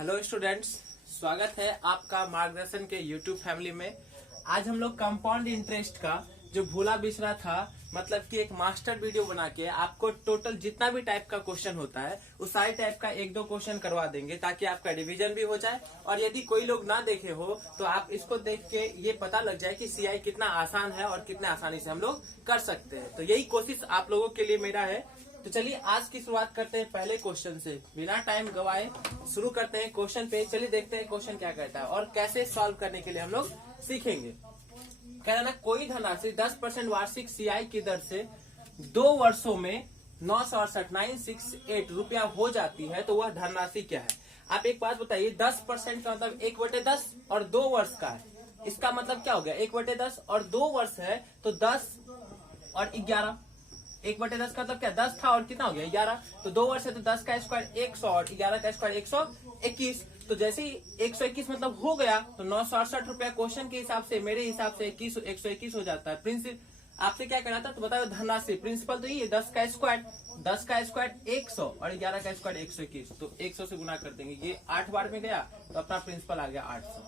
Hello students, स्वागत है आपका मार्गदर्शन के यूट्यूब फैमिली में। आज हम लोग कंपाउंड इंटरेस्ट का जो भूला बिसरा था, मतलब कि एक मास्टर वीडियो बना के आपको टोटल जितना भी टाइप का क्वेश्चन होता है उस सारे टाइप का एक दो क्वेश्चन करवा देंगे, ताकि आपका रिवीजन भी हो जाए। और यदि कोई लोग ना देखे हो तो आप इसको देख के ये पता लग जाए कि सीआई कितना आसान है और कितने आसानी से हम लोग कर सकते हैं। तो यही कोशिश आप लोगों के लिए मेरा है। तो चलिए आज की शुरुआत करते हैं पहले क्वेश्चन से। बिना टाइम गवाए शुरू करते हैं क्वेश्चन पे। चलिए देखते हैं क्वेश्चन क्या कहता है और कैसे सॉल्व करने के लिए हम लोग सीखेंगे। कह रहा ना, कोई धनराशि 10% वार्षिक सीआई की दर से 2 वर्षों में 968 रुपया हो जाती है, तो वह धनराशि क्या है। आप एक बात बताइए, 10% का मतलब 1/10 और 2 वर्ष का है। इसका मतलब क्या हो गया, 1/10 और 2 वर्ष है तो 10 और 11। 1/10 का मतलब क्या, 10 था और कितना हो गया 11। तो 2 वर्ष है तो 10 का स्क्वायर 100 और 11 का स्क्वायर 121। तो जैसे ही 121 मतलब हो गया तो 968 रुपया क्वेश्चन के हिसाब से, मेरे हिसाब से 121 हो जाता है। प्रिंसिपल आपसे क्या करना था तो बताओ, धनराशि प्रिंसिपल तो ये 10 का स्क्वायर 100 और 11 का स्क्वायर 121। तो 100 से गुना कर देंगे, ये 8 बार में गया तो अपना प्रिंसिपल आ गया 800।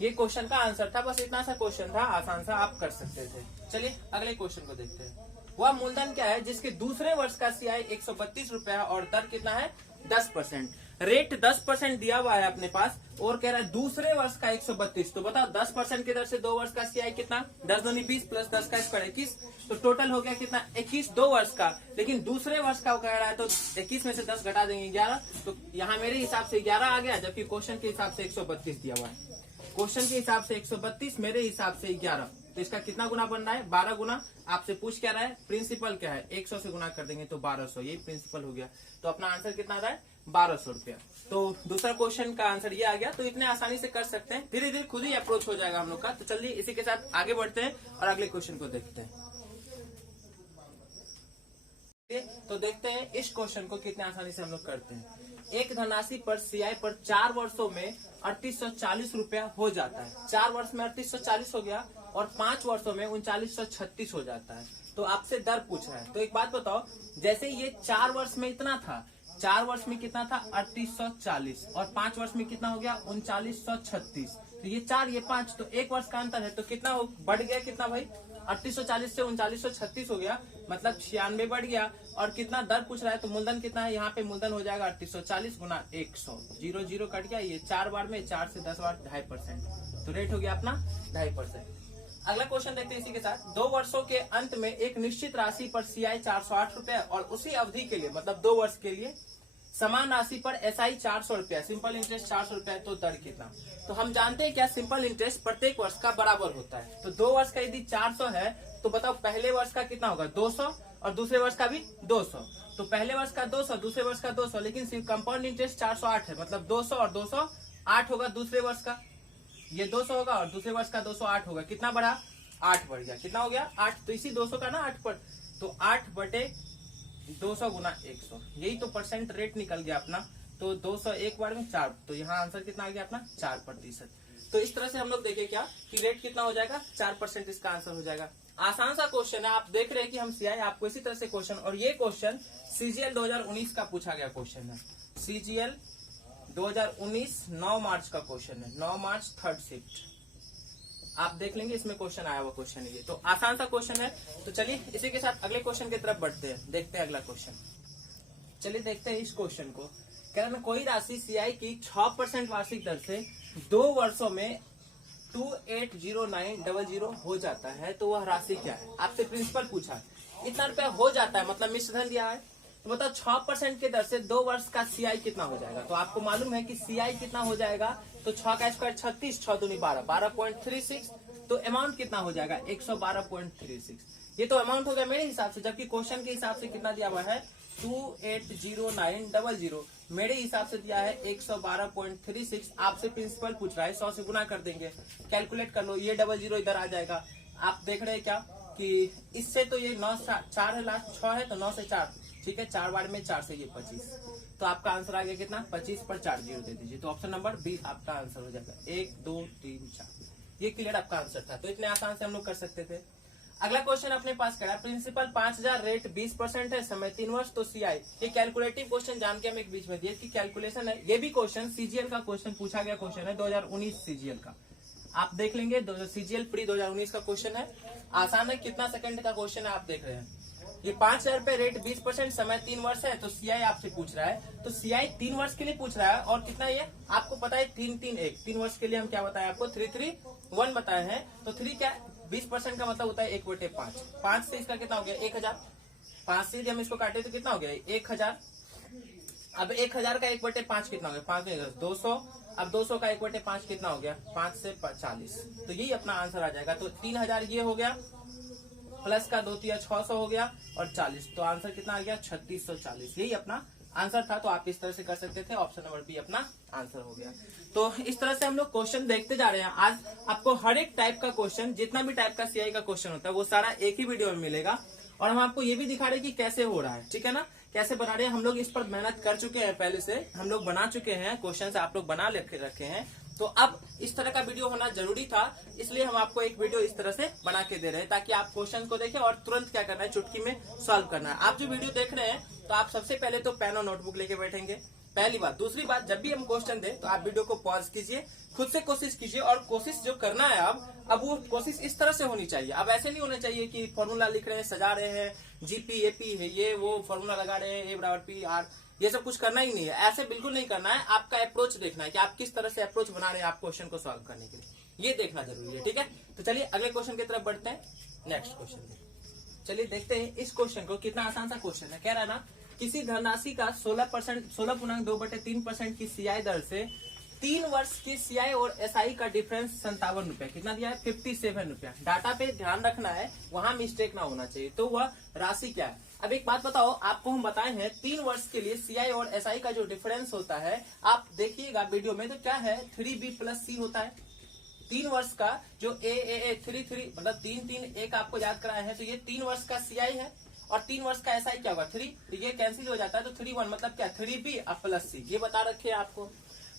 ये क्वेश्चन का आंसर था। बस इतना सा क्वेश्चन था, आसान सा, आप कर सकते थे। चलिए अगले क्वेश्चन को देखते हैं। वह मूलधन क्या है जिसके दूसरे वर्ष का सीआई 132 रुपया और दर कितना है 10%। रेट 10% दिया हुआ है अपने पास और कह रहा है दूसरे वर्ष का 132। तो बताओ 10% की दर से 2 वर्ष का सीआई कितना, 10 दूनी 20 प्लस 10 का स्क्वायर 21। तो टोटल हो गया कितना 21 2 वर्ष का। लेकिन दूसरे वर्ष का कह रहा है तो 21 में से 10 घटा देंगे 11। तो यहाँ मेरे हिसाब से 11 आ गया, जबकि क्वेश्चन के हिसाब से 132 दिया हुआ है। क्वेश्चन के हिसाब से 132, मेरे हिसाब से 11। तो इसका कितना गुना बन रहा है 12 गुना। आपसे पूछ क्या रहा है, प्रिंसिपल क्या है, 100 से गुना कर देंगे तो 1200, ये प्रिंसिपल हो गया। तो अपना आंसर कितना आ रहा है 1200 रुपया। तो दूसरा क्वेश्चन का आंसर ये आ गया। तो इतने आसानी से कर सकते हैं, धीरे धीरे खुद ही अप्रोच हो जाएगा हम लोग का। तो चलिए इसी के साथ आगे बढ़ते हैं और अगले क्वेश्चन को देखते हैं। तो देखते हैं इस क्वेश्चन को कितने आसानी से हम लोग करते हैं। एक धनराशि पर सीआई पर 4 वर्षों में 3840 रुपया हो जाता है। 4 वर्ष में 3840 हो गया और 5 वर्षों में 3936 हो जाता है। तो आपसे दर पूछ रहा है। तो एक बात बताओ, जैसे ये 4 वर्ष में इतना था, 4 वर्ष में कितना था 3840 और 5 वर्ष में कितना हो गया 3936। तो ये 4 ये 5, तो 1 वर्ष का अंतर है। तो कितना हो बढ़ गया, कितना भाई 3840 से 3936 हो गया, मतलब 96 बढ़ गया। और कितना दर पूछ रहा है तो मूलधन कितना है, यहाँ पे मूलधन हो जाएगा 3840 गुना 100, 0 0 कट गया। ये 4 बार में 4 से 10 बार 2.5%। तो रेट हो गया अपना 2.5%। अगला क्वेश्चन देखते हैं इसी के साथ। 2 वर्षों के अंत में एक निश्चित राशि पर सीआई 408 रुपए और उसी अवधि के लिए, मतलब 2 वर्ष के लिए समान राशि पर एसआई 400 रुपया, सिंपल इंटरेस्ट 400 रुपया। तो दर कितना। तो हम जानते हैं क्या, सिंपल इंटरेस्ट प्रत्येक वर्ष का बराबर होता है। तो 2 वर्ष का यदि 400 है तो बताओ पहले वर्ष का कितना होगा 200 और दूसरे वर्ष का भी 200। तो पहले वर्ष का 200, दूसरे वर्ष का 200, लेकिन कंपाउंड इंटरेस्ट 408 है, मतलब 200 और 208 होगा दूसरे वर्ष का। ये 200 होगा और दूसरे वर्ष का 208 होगा। कितना बढ़ा 8 बढ़ गया। कितना हो गया 8। तो इसी 200 का ना 8 पर, तो 8/200 गुना 100, यही तो परसेंट रेट निकल गया अपना। तो 200 एक बार में 4, तो यहाँ आंसर कितना आ गया अपना 4%। तो इस तरह से हम लोग देखें क्या कि रेट कितना हो जाएगा 4%, इसका आंसर हो जाएगा। आसान सा क्वेश्चन है, आप देख रहे हैं कि हम सीआई आपको इसी तरह से क्वेश्चन, और ये क्वेश्चन सीजीएल 2019 का पूछा गया क्वेश्चन है। सीजीएल 2019 9 मार्च का क्वेश्चन है, 9 मार्च 3rd शिफ्ट। आप देख लेंगे इसमें क्वेश्चन आया हुआ क्वेश्चन है ये। तो आसान सा क्वेश्चन है। तो चलिए इसी के साथ अगले क्वेश्चन की तरफ बढ़ते हैं, देखते हैं अगला क्वेश्चन। चलिए देखते हैं इस क्वेश्चन को। कह रहा है कोई राशि सीआई की 6% वार्षिक दर से 2 वर्षों में 280900 हो जाता है, तो वह राशि क्या है। आपसे प्रिंसिपल पूछा, इतना रुपया हो जाता है, मतलब मिश्रधन दिया है। तो बताओ 6% के दर से 2 वर्ष का सीआई कितना हो जाएगा। तो आपको मालूम है कि सीआई कितना हो जाएगा, तो 6 का स्क्वायर 36, 6 दूनी 12, 12.36। तो अमाउंट कितना हो जाएगा 112.36। ये तो अमाउंट हो गया मेरे हिसाब से, जबकि क्वेश्चन के हिसाब से कितना दिया हुआ है 280900, मेरे हिसाब से दिया है 112.36। आपसे प्रिंसिपल पूछ रहा है 100 से गुना कर देंगे, कैलकुलेट कर लो, ये 00 इधर आ जाएगा। आप देख रहे हैं क्या कि इससे तो ये 9 4 है, लास्ट 6 है तो 9 से 4, ठीक है, 4 बार में 4 से ये 25। तो आपका आंसर आ गया कितना 25 पर 4 0 दे दीजिए। तो ऑप्शन नंबर बी आपका आंसर हो जाएगा 1 2 3 4। ये क्लियर आपका आंसर था। तो इतने आसान से हम लोग कर सकते थे। अगला क्वेश्चन अपने पास करा, प्रिंसिपल 5000, रेट 20% है, समय 3 वर्ष, तो सीआई। ये कैलकुलेटिव क्वेश्चन जान के हम एक बीच में दिए कि कैलकुलेशन है। ये भी क्वेश्चन सीजीएल का क्वेश्चन पूछा गया क्वेश्चन है 2019 सीजीएल का, आप देख लेंगे। सीजीएल प्री 2019 का क्वेश्चन है, आसान है, कितना सेकंड का क्वेश्चन है आप देख रहे हैं। ये 5000 रुपए, रेट 20%, समय 3 वर्ष है, तो सीआई आपसे पूछ रहा है। तो सीआई 3 वर्ष के लिए पूछ रहा है, और कितना ये आपको पता है 3-3-1, 3 वर्ष के लिए हम क्या बताए आपको 3-3-1 बताए हैं। तो 3 क्या 20% का मतलब होता है 1/5। 5 से इसका कितना हो गया 1000, 5 से यदि हम इसको काटे तो कितना हो गया 1000। अब 1000 का 1/5 कितना हो गया 5 में 200। अब 200 का 1/5 कितना हो गया 5 से 40, तो यही अपना आंसर आ जाएगा। तो 3000 ये हो गया, प्लस का 2 3 600 हो गया, और 40, तो आंसर कितना आ गया 3640। यही अपना आंसर था। तो आप इस तरह से कर सकते थे, ऑप्शन नंबर बी अपना आंसर हो गया। तो इस तरह से हम लोग क्वेश्चन देखते जा रहे हैं। आज आपको हर एक टाइप का क्वेश्चन, जितना भी टाइप का सीआई का क्वेश्चन होता है, वो सारा एक ही वीडियो में मिलेगा। और हम आपको ये भी दिखा रहे हैं कि कैसे हो रहा है, ठीक है ना, कैसे बना रहे हैं। हम लोग इस पर मेहनत कर चुके हैं, पहले से हम लोग बना चुके हैं, क्वेश्चन आप लोग बना रखे हैं। तो अब इस तरह का वीडियो होना जरूरी था, इसलिए हम आपको एक वीडियो इस तरह से बना के दे रहे हैं, ताकि आप क्वेश्चन को देखें और तुरंत क्या करना है, चुटकी में सॉल्व करना है। आप जो वीडियो देख रहे हैं, तो आप सबसे पहले तो पेन और नोटबुक लेके बैठेंगे, पहली बात। दूसरी बात, जब भी हम क्वेश्चन दें तो आप वीडियो को पॉज कीजिए, खुद से कोशिश कीजिए, और कोशिश जो करना है अब वो कोशिश इस तरह से होनी चाहिए। अब ऐसे नहीं होना चाहिए कि फॉर्मूला लिख रहे हैं, सजा रहे हैं, जीपी एपी है, ये वो फॉर्मूला लगा रहे हैं, A=P ये सब कुछ करना ही नहीं है। ऐसे बिल्कुल नहीं करना है। आपका अप्रोच देखना है कि आप किस तरह से अप्रोच बना रहे हैं आप क्वेश्चन को सॉल्व करने के लिए, ये देखना जरूरी है, ठीक है। तो चलिए अगले क्वेश्चन की तरफ बढ़ते हैं, नेक्स्ट क्वेश्चन। चलिए देखते हैं इस क्वेश्चन को, कितना आसान सा क्वेश्चन है। कह रहा है ना, किसी धनराशि का 16.2/3% की सीआई दर से 3 वर्ष की सीआई और एसआई का डिफरेंस 57 रुपया, कितना दिया है 57 रुपया। डाटा पे ध्यान रखना है, वहां मिस्टेक ना होना चाहिए। तो वह राशि क्या है। अब एक बात बताओ, आपको हम बताए हैं 3 वर्ष के लिए सीआई और एसआई का जो डिफरेंस होता है, आप देखिएगा वीडियो में, तो क्या है 3B+C होता है। 3 वर्ष का जो ए 3 मतलब 3-3-1 आपको याद कराए हैं, तो ये 3 वर्ष का सीआई है, और 3 वर्ष का एसआई क्या होगा 3, तो ये कैंसिल हो जाता है, तो 3-1 मतलब क्या 3B+C, ये बता रखे हैं आपको।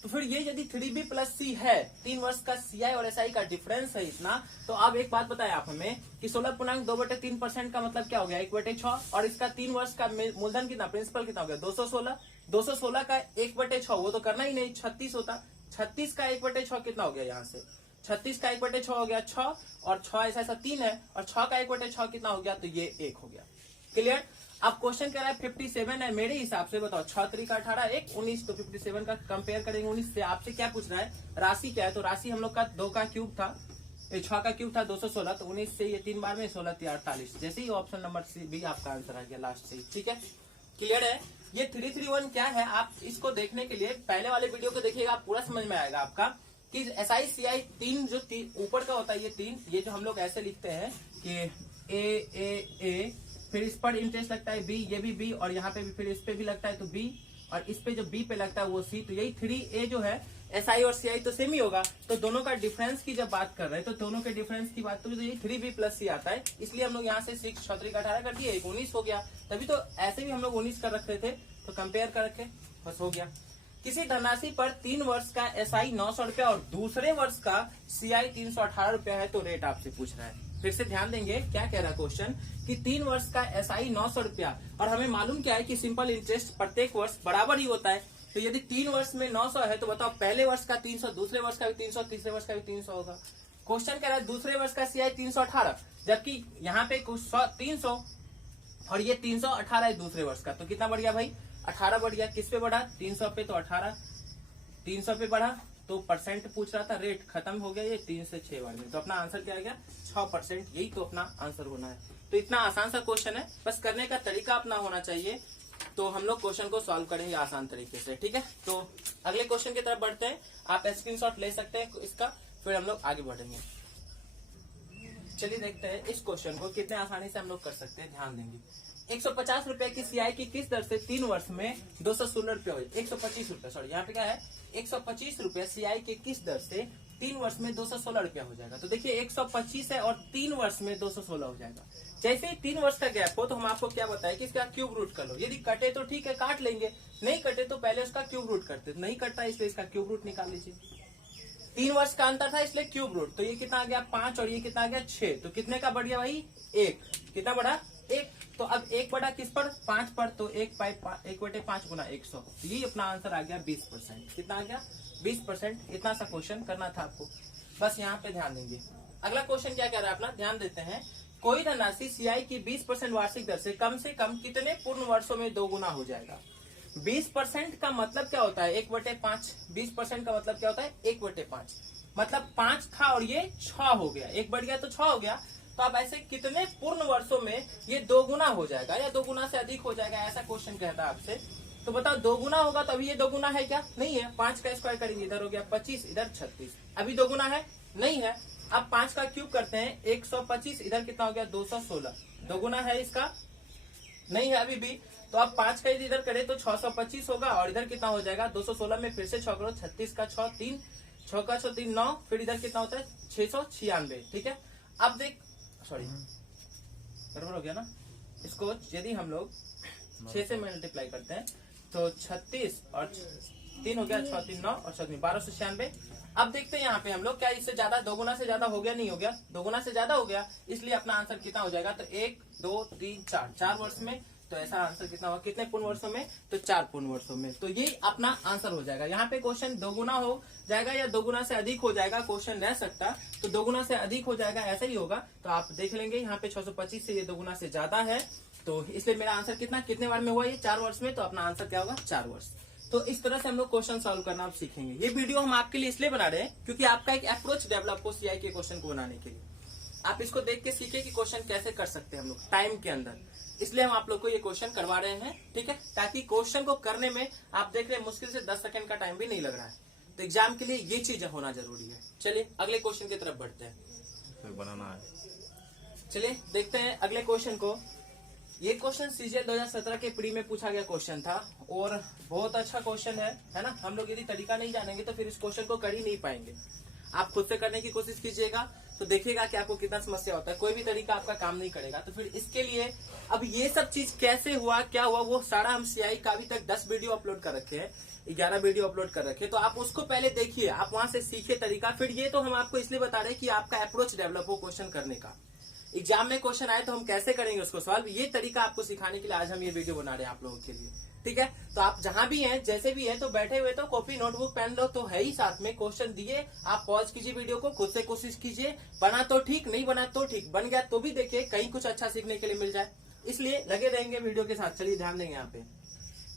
तो फिर ये यदि 3B+C है, 3 वर्ष का सीआई और एसआई का डिफरेंस है इतना, तो अब एक बात बताएं आप हमें कि 16.2/3% का मतलब क्या हो गया 1/6, और इसका 3 वर्ष का मूलधन कितना, प्रिंसिपल कितना हो गया 216। 216 का 1/6 वो तो करना ही नहीं, 36 होता। 36 का 1/6 कितना हो गया, यहाँ से 36 का 1/6 हो गया 6, और 6 ऐसा 3 है, और 6 का 1/6 कितना हो गया, तो ये 1 हो गया। क्लियर। अब क्वेश्चन कह रहा है 57 है, मेरे हिसाब से बताओ 6 3 का 18 1 19, तो 57 का कंपेयर करेंगे 19 से। आपसे क्या पूछ रहा है, राशि क्या है, तो राशि हम लोग का 2 का क्यूब था, 6 का क्यूब था 216, तो 19 से ये 3 बार में 16 3 48, जैसे ही ऑप्शन नंबर सी भी आपका आंसर आ गया लास्ट से, ठीक है। क्लियर है। ये 331 क्या है, आप इसको देखने के लिए पहले वाले वीडियो को देखिएगा, आप पूरा समझ में आएगा आपका कि एसआई सीआई 3 जो ऊपर का होता है, ये 3, ये जो हम लोग ऐसे लिखते हैं कि ए, फिर इस पर इंटरेस्ट लगता है बी, ये भी बी, और यहाँ पे भी फिर इस पे भी लगता है तो बी, और इस पे जो बी पे लगता है वो सी, तो यही 3A जो है एसआई और सीआई तो सेम ही होगा। तो दोनों का डिफरेंस की जब बात कर रहे हैं, तो दोनों के डिफरेंस की बात, तो ये 3B+C आता है, इसलिए हम लोग यहाँ से 6 6 3 का 18 कर दिए, 19 हो गया। तभी तो ऐसे भी हम लोग 19 कर रखते थे, तो कंपेयर कर रखे, बस हो गया। किसी धनराशि पर 3 वर्ष का एसआई 900 रुपया और दूसरे वर्ष का सीआई 318 रुपया है, तो रेट आपसे पूछ रहा है। फिर से ध्यान देंगे, क्या कह रहा है क्वेश्चन कि 3 वर्ष का एसआई 900 रुपया, और हमें मालूम क्या है कि सिंपल इंटरेस्ट प्रत्येक वर्ष बराबर ही होता है। तो यदि 3 वर्ष में 900 है, तो बताओ पहले वर्ष का 300, दूसरे वर्ष का भी 300, तीसरे वर्ष का भी 300 होगा। क्वेश्चन कह रहा है दूसरे वर्ष का सीआई 318, जबकि यहाँ पे 300 और ये 318 है दूसरे वर्ष का, तो कितना बढ़ गया भाई 18 बढ़ गया। किस पे बढ़ा 300 पे, तो 18 300 पे बढ़ा, तो परसेंट पूछ रहा था, रेट खत्म हो गया ये 3 से 6 बार में, तो अपना आंसर क्या आ गया 6%, यही तो अपना आंसर होना है। तो इतना आसान सा क्वेश्चन है, बस करने का तरीका अपना होना चाहिए, तो हम लोग क्वेश्चन को सॉल्व करेंगे आसान तरीके से, ठीक है। तो अगले क्वेश्चन की तरफ बढ़ते हैं, आप स्क्रीनशॉट ले सकते हैं इसका, फिर हम लोग आगे बढ़ेंगे। चलिए देखते हैं इस क्वेश्चन को कितने आसानी से हम लोग कर सकते हैं, ध्यान देंगे। 150 रुपए की सीआई की किस दर से 3 वर्ष में 216 रुपया हो, 125 रुपया, सॉरी यहाँ पे क्या है 125 रुपया सीआई के किस दर से 3 वर्ष में 216 रुपया हो जाएगा। तो देखिए 125 है और 3 वर्ष में 216 हो जाएगा। जैसे ही 3 वर्ष का गैप हो, तो हम आपको क्या बताएं कि इसका क्यूब रूट कर लो। यदि कटे तो ठीक है काट लेंगे, नहीं कटे तो पहले उसका क्यूब रूट करते, नहीं कटता इसलिए इसका क्यूब रूट निकाल लीजिए। 3 वर्ष का अंतर था इसलिए क्यूब रूट। तो ये कितना आ गया 5 और ये कितना आ गया 6। तो कितने का बढ़ गया भाई 1। कितना बढ़ा 1। तो अब 1 बढ़ा किस पर 5 पर। तो 1/5 गुना 100। तो ये अपना आंसर आ गया 20%। कितना आ गया 20%। इतना सा क्वेश्चन करना था आपको, बस यहाँ पे ध्यान देंगे। अगला क्वेश्चन क्या कह रहा है अपना, ध्यान देते हैं। कोई धनराशि सीआई की 20% वार्षिक दर से कम कितने पूर्ण वर्षों में 2 गुना हो जाएगा। 20% का मतलब क्या होता है 1/5। 20% का मतलब क्या होता है 1/5। मतलब 5 था और ये 6 हो गया, 1 बढ़ गया तो 6 हो गया। तो अब ऐसे कितने पूर्ण वर्षों में ये 2 गुना हो जाएगा या 2 गुना से अधिक हो जाएगा, ऐसा क्वेश्चन कहता है आपसे। तो बताओ 2 गुना होगा तो अभी ये 2 गुना है क्या, नहीं है। 5 का स्क्वायर करेंगे, इधर हो गया 25, इधर 36, अभी 2 गुना है, नहीं है। अब 5 का क्यूब करते हैं 125, इधर कितना हो गया 216, 2 गुना है इसका, नहीं है अभी भी। तो अब 5 का इधर करें तो 625 होगा और इधर कितना हो जाएगा 216 में फिर से 6 करो, 36 का 6 3, 6 का 6 3 9, फिर इधर कितना होता है 696। ठीक है, अब देख सॉरी गड़बड़ हो गया ना, इसको यदि हम लोग 6 से मल्टीप्लाई करते हैं तो 36 और 3 हो गया 6 3 9 और 6 3 1296। अब देखते हैं यहाँ पे हम लोग क्या इससे ज्यादा 2 गुना से ज्यादा हो गया, नहीं हो गया, 2 गुना से ज्यादा हो गया, इसलिए अपना आंसर कितना हो जाएगा। तो 1 2 3 4 वर्ष में। तो ऐसा आंसर कितना होगा, कितने पूर्ण वर्षों में, तो 4 पूर्ण वर्षों में। तो ये अपना आंसर हो जाएगा। यहाँ पे क्वेश्चन 2 गुना हो जाएगा या 2 गुना से अधिक हो जाएगा, क्वेश्चन रह सकता। तो 2 गुना से अधिक हो जाएगा, ऐसा ही होगा। तो आप देख लेंगे यहाँ पे 625 से ये 2 गुना से ज्यादा है, तो इसलिए मेरा आंसर कितने बार में हुआ ये 4 वर्ष में। तो अपना आंसर क्या होगा 4 वर्ष। तो इस तरह से हम लोग क्वेश्चन सॉल्व करना आप सीखेंगे। ये वीडियो हम आपके लिए इसलिए बना रहे हैं क्योंकि आपका एक अप्रोच डेवलप हो सीआई के क्वेश्चन को बनाने के लिए। आप इसको देख के सीखे कि क्वेश्चन कैसे कर सकते हैं हम लोग टाइम के अंदर, इसलिए हम आप लोग को ये क्वेश्चन करवा रहे हैं। ठीक है, ताकि क्वेश्चन को करने में आप देख रहे हैं मुश्किल से 10 सेकंड का टाइम भी नहीं लग रहा है। तो एग्जाम के लिए ये चीज होना जरूरी है। चलिए अगले क्वेश्चन की तरफ बढ़ते हैं, बनाना है। चलिए देखते हैं अगले क्वेश्चन को। ये क्वेश्चन सीजीएल 2017 के प्री में पूछा गया क्वेश्चन था और बहुत अच्छा क्वेश्चन है ना। हम लोग यदि तरीका नहीं जानेंगे तो फिर इस क्वेश्चन को कर ही नहीं पाएंगे। आप खुद से करने की कोशिश कीजिएगा तो देखिएगा कि आपको कितना समस्या होता है, कोई भी तरीका आपका काम नहीं करेगा। तो फिर इसके लिए अब ये सब चीज कैसे हुआ, क्या हुआ, वो सारा हम सीआई का अभी तक 10 वीडियो अपलोड कर रखे हैं, 11 वीडियो अपलोड कर रखे। तो आप उसको पहले देखिए, आप वहां से सीखे तरीका। फिर ये तो हम आपको इसलिए बता रहे हैं कि आपका अप्रोच डेवलप हो क्वेश्चन करने का। एग्जाम में क्वेश्चन आए तो हम कैसे करेंगे उसको सॉल्व, ये तरीका आपको सिखाने के लिए आज हम ये वीडियो बना रहे हैं आप लोगों के लिए। ठीक है, तो आप जहां भी हैं जैसे भी हैं तो बैठे हुए तो कॉपी नोटबुक पेन लो तो है ही साथ में। क्वेश्चन दिए, आप पॉज कीजिए वीडियो को, खुद से कोशिश कीजिए। बना तो ठीक, नहीं बना तो ठीक, बन गया तो भी देखिए कहीं कुछ अच्छा सीखने के लिए मिल जाए, इसलिए लगे रहेंगे वीडियो के साथ। चलिए ध्यान देंगे यहाँ पे।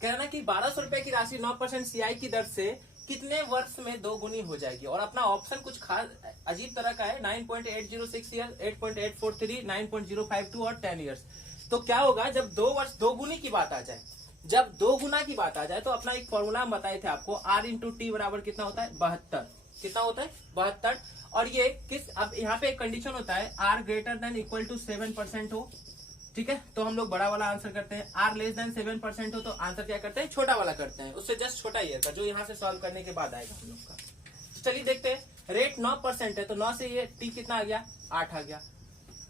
कहना कि 1200 रुपए की राशि 9% सीआई की दर से कितने वर्ष में 2 गुनी हो जाएगी। और अपना ऑप्शन कुछ खास अजीब तरह का है, 9.806 ईयर, 8.843, 9.052 और 10 ईयर्स। तो क्या होगा जब 2 वर्ष 2 गुनी की बात आ जाए, जब 2 गुना की बात आ जाए तो अपना एक फॉर्मूला हम बताए थे आपको, R इंटू टी बराबर कितना होता है 72। कितना होता है 72। और ये किस, अब यहाँ पे एक कंडीशन होता है R greater than equal to 7% हो। ठीक है, तो हम लोग बड़ा वाला आंसर करते हैं। R लेस देन 7% हो तो आंसर क्या करते हैं, छोटा वाला करते हैं, उससे जस्ट छोटा ही है जो यहाँ से सॉल्व करने के बाद आएगा हम लोग का। तो चलिए देखते हैं। रेट 9% है तो 9 से ये टी कितना आ गया 8 आ गया।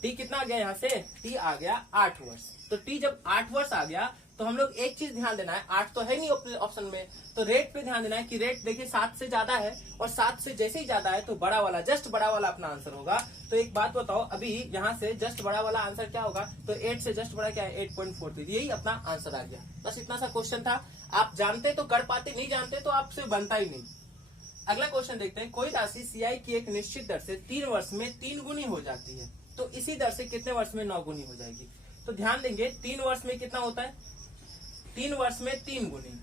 टी कितना आ गया यहाँ से, टी आ गया 8 वर्ष। तो टी जब 8 वर्ष आ गया तो हम लोग एक चीज ध्यान देना है, 8 तो है नहीं ऑप्शन में, तो रेट पे ध्यान देना है कि रेट देखिए 7 से ज्यादा है और 7 से जैसे ही ज्यादा है तो बड़ा वाला, जस्ट बड़ा वाला अपना आंसर होगा। तो एक बात बताओ, अभी यहाँ से जस्ट बड़ा वाला आंसर क्या होगा, तो 8 से जस्ट बड़ा क्या है 8.43, यही अपना आंसर आ गया। बस इतना सा क्वेश्चन था, आप जानते तो कर पाते, नहीं जानते तो आपसे बनता ही नहीं। अगला क्वेश्चन देखते हैं। कोई राशि सीआई की एक निश्चित दर से 3 वर्ष में 3 गुनी हो जाती है, तो इसी दर से कितने वर्ष में 9 गुनी हो जाएगी। तो ध्यान देंगे 3 वर्ष में कितना होता है, 3 वर्ष में 3 गुनी।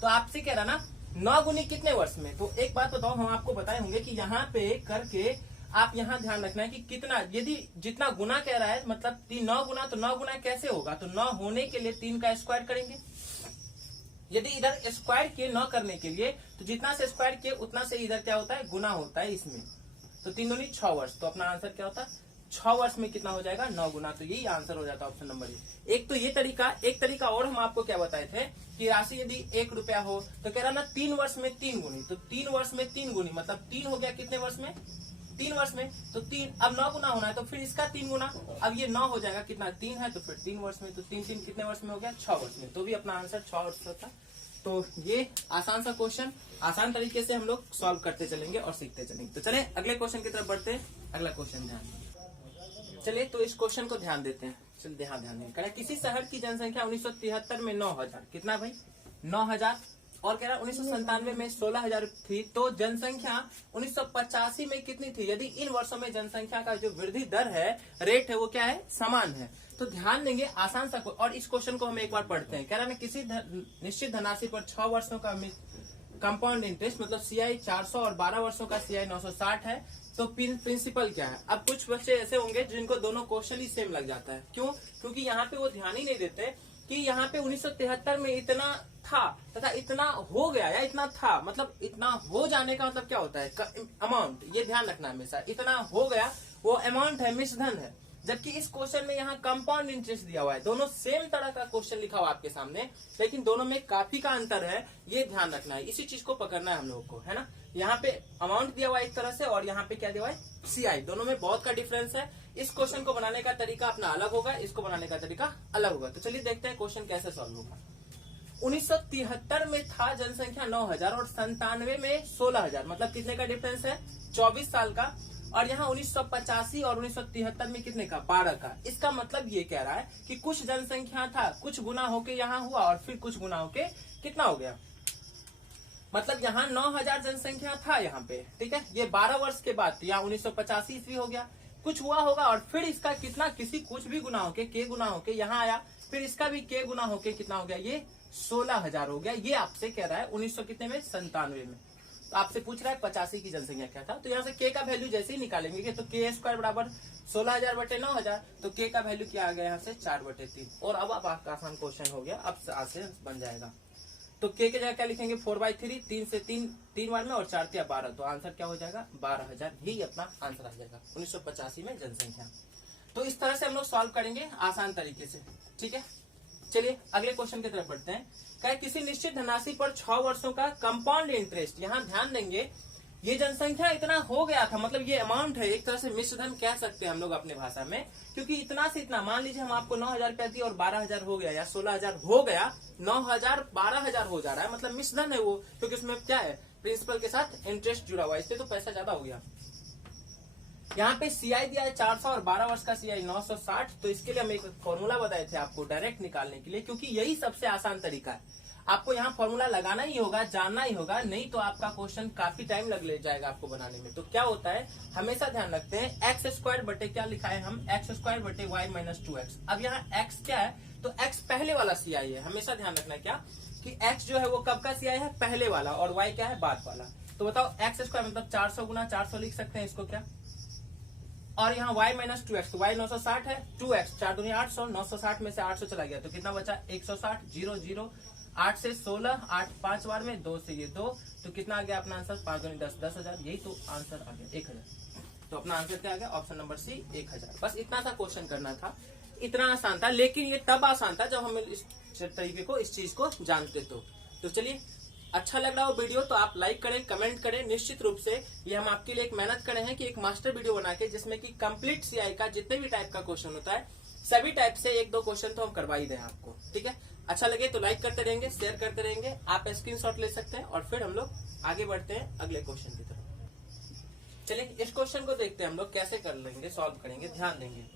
तो आपसे कह रहा ना 9 गुनी कितने वर्ष में। तो एक बात बताओ, हम आपको बताए होंगे कि यहाँ पे करके आप यहाँ ध्यान रखना है कि कितना, यदि जितना गुना कह रहा है मतलब 9 गुना, तो 9 गुना कैसे होगा, तो 9 होने के लिए 3 का स्क्वायर करेंगे। यदि इधर स्क्वायर किए 9 करने के लिए तो जितना से स्क्वायर किए उतना से इधर क्या होता है गुना होता है इसमें। तो 3 दूनी 6 वर्ष, तो अपना आंसर क्या होता है 6 वर्ष में कितना हो जाएगा 9 गुना। तो यही आंसर हो जाता है ऑप्शन नंबर ए। एक तो ये तरीका, एक तरीका और हम आपको क्या बताए थे कि राशि यदि 1 रुपया हो तो कह रहा ना 3 वर्ष में 3 गुनी, तो 3 वर्ष में 3 गुनी मतलब 3 हो गया कितने वर्ष में 3 वर्ष में। तो 3 अब 9 गुना होना है तो फिर इसका 3 गुना, अब ये 9 हो जाएगा कितना 3 है तो फिर 3 वर्ष में, तो 3 कितने वर्ष में हो गया 6 वर्ष में। तो भी अपना आंसर 6 वर्ष होता। तो ये आसान सा क्वेश्चन आसान तरीके से हम लोग सॉल्व करते चलेंगे और सीखते चलेंगे। तो चले अगले क्वेश्चन की तरफ बढ़ते हैं। अगला क्वेश्चन ध्यान, चलिए तो इस क्वेश्चन को ध्यान देते हैं। चलिए ध्यान दें, किसी शहर की जनसंख्या 1973 में 9000, कितना भाई 9000, और कह रहा 1997 में 16000 थी, तो जनसंख्या 1985 में कितनी थी? यदि इन वर्षों में जनसंख्या का जो वृद्धि दर है, रेट है, वो क्या है? समान है। तो ध्यान देंगे, आसान सा। और इस क्वेश्चन को हम एक बार पढ़ते हैं। कह रहा है किसी निश्चित धनराशि पर 6 वर्षों का कंपाउंड इंटरेस्ट, मतलब सीआई 400 और 12 वर्षों का सीआई 960 है, तो प्रिंसिपल क्या है? अब कुछ बच्चे ऐसे होंगे जिनको दोनों क्वेश्चन ही सेम लग जाता है। क्यों? क्योंकि यहाँ पे वो ध्यान ही नहीं देते कि यहाँ पे 1973 में इतना था तथा इतना हो गया या इतना था, मतलब इतना हो जाने का मतलब क्या होता है? अमाउंट, ये ध्यान रखना हमेशा। इतना हो गया वो अमाउंट है, मिश्रधन है। जबकि इस क्वेश्चन में यहाँ कंपाउंड इंटरेस्ट दिया हुआ है। दोनों सेम तरह का क्वेश्चन लिखा हुआ आपके सामने, लेकिन दोनों में काफी का अंतर है, ये ध्यान रखना है। इसी चीज को पकड़ना है हम लोगों को, है ना। यहाँ पे अमाउंट दिया हुआ है एक तरह से, और यहाँ पे क्या दिया हुआ है? सीआई। दोनों में बहुत का डिफरेंस है। इस क्वेश्चन को बनाने का तरीका अपना अलग होगा, इसको बनाने का तरीका अलग होगा। तो चलिए देखते हैं क्वेश्चन कैसे सॉल्व होगा। 1973 में था जनसंख्या 9000 और 97 में 16000, मतलब कितने का डिफरेंस है? 24 साल का। और यहाँ 1985 और 1973 में कितने का? 12 का। इसका मतलब ये कह रहा है कि कुछ जनसंख्या था, कुछ गुना होके यहाँ हुआ और फिर कुछ गुना होके कितना हो गया? मतलब यहाँ 9000 जनसंख्या था यहाँ पे, ठीक है। ये 12 वर्ष के बाद यहाँ 1985 ईस्वी हो गया, कुछ हुआ होगा और फिर इसका कितना, किसी कुछ भी गुना होके, के गुना होके यहाँ आया, फिर इसका भी के गुना होके कितना हो गया? ये 16000 हो गया। ये आपसे कह रहा है 1900 कितने में? 97 में। तो आपसे पूछ रहा है 85 की जनसंख्या क्या था। तो यहाँ से के का वैल्यू जैसे ही निकालेंगे तो के स्क्वायर बराबर 16000 बटे 9000, तो के का वैल्यू क्या आ गया यहाँ से? 4/3। और अब आपका आसान क्वेश्चन हो गया, अब आसान बन जाएगा। तो के जगह क्या लिखेंगे? 4/3, 3 से 3 बार में, और 4 से 12, तो आंसर क्या हो जाएगा? 12000 ही अपना आंसर आ जाएगा 1985 में जनसंख्या। तो इस तरह से हम लोग सॉल्व करेंगे आसान तरीके से, ठीक है। चलिए अगले क्वेश्चन की तरफ बढ़ते हैं। क्या किसी निश्चित धनराशि पर 6 वर्षों का कंपाउंड इंटरेस्ट, यहाँ ध्यान देंगे ये जनसंख्या इतना हो गया था, मतलब ये अमाउंट है, एक तरह से मिश्रधन कह सकते हैं हम लोग अपने भाषा में, क्योंकि इतना से इतना, मान लीजिए हम आपको 9000 रुपया दी और 12000 हो गया या 16000 हो गया, 9000 12000 हो जा रहा है, मतलब मिश्रधन है वो, क्योंकि उसमें क्या है? प्रिंसिपल के साथ इंटरेस्ट जुड़ा हुआ है, इसलिए तो पैसा ज्यादा हो गया। यहाँ पे सीआई दिया है 400 और 12 वर्ष का सीआई 960, तो इसके लिए हम एक फॉर्मूला बताए थे आपको डायरेक्ट निकालने के लिए, क्योंकि यही सबसे आसान तरीका है। आपको यहाँ फॉर्मूला लगाना ही होगा, जानना ही होगा, नहीं तो आपका क्वेश्चन काफी टाइम ले जाएगा आपको बनाने में। तो क्या होता है, हमेशा ध्यान रखते हैं, एक्स स्क्वायर बटे क्या लिखा है हम? एक्स स्क्वायर बटे वाई माइनस 2x। अब यहाँ एक्स क्या है? तो एक्स पहले वाला सीआई है। हमेशा ध्यान रखना क्या कि एक्स जो है वो कब का सीआई है? पहले वाला, और वाई क्या है? बाद वाला। तो बताओ एक्स स्क्वायर मतलब 400 गुना 400 लिख सकते हैं इसको क्या, और यहाँ y माइनस 2x, तो y 960 है, 2x 4 दूनी 800, 960 में से 800 चला गया तो कितना बचा? 160, 0 0, 8 से 16, 8 5 बार में, 2 से ये 2, तो कितना आ गया अपना आंसर? 5 दूनी 10, 10,000। यही तो आंसर आ गया 1000। तो अपना आंसर क्या आ गया? Option number C 1000। बस इतना सा क्वेश्चन करना था, इतना आसान था, लेकिन ये तब आसान था जब हम इस तरीके को, इस चीज को जानते। तो चलिए, अच्छा लग रहा हो वीडियो तो आप लाइक करें, कमेंट करें। निश्चित रूप से ये हम आपके लिए एक मेहनत करे हैं कि एक मास्टर वीडियो बना के, जिसमें कि कंप्लीट सीआई का जितने भी टाइप का क्वेश्चन होता है, सभी टाइप से 1-2 क्वेश्चन तो हम करवा ही दें आपको, ठीक है। अच्छा लगे तो लाइक करते रहेंगे, शेयर करते रहेंगे, आप स्क्रीनशॉट ले सकते हैं, और फिर हम लोग आगे बढ़ते हैं अगले क्वेश्चन की तरफ। चलिए इस क्वेश्चन को देखते हैं हम लोग कैसे कर लेंगे, सॉल्व करेंगे। ध्यान देंगे,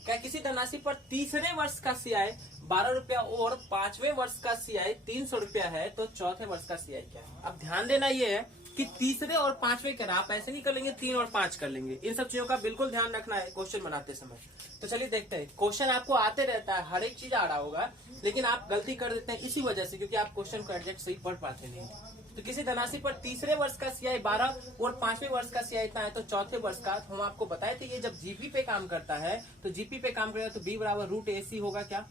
क्या किसी धनराशि पर तीसरे वर्ष का सीआई 12 रुपया और 5वें वर्ष का सीआई 300 रुपया है, तो चौथे वर्ष का सीआई क्या है? अब ध्यान देना ये है कि तीसरे और 5वें करना, आप ऐसे नहीं कर लेंगे 3 और 5 कर लेंगे। इन सब चीजों का बिल्कुल ध्यान रखना है क्वेश्चन बनाते समय। तो चलिए देखते हैं, क्वेश्चन आपको आते रहता है, हर एक चीज आ रहा होगा, लेकिन आप गलती कर देते हैं इसी वजह से, क्योंकि आप क्वेश्चन को एग्जैक्ट सही पढ़ पाते नहीं। तो किसी धनराशि पर तीसरे वर्ष का सीआई 12 और 5वें वर्ष का सीआई इतना है, तो चौथे वर्ष का, हम आपको बताए थे ये जब जीपी पे काम करता है, तो जीपी पे काम करेगा तो बी बराबर √AC होगा क्या,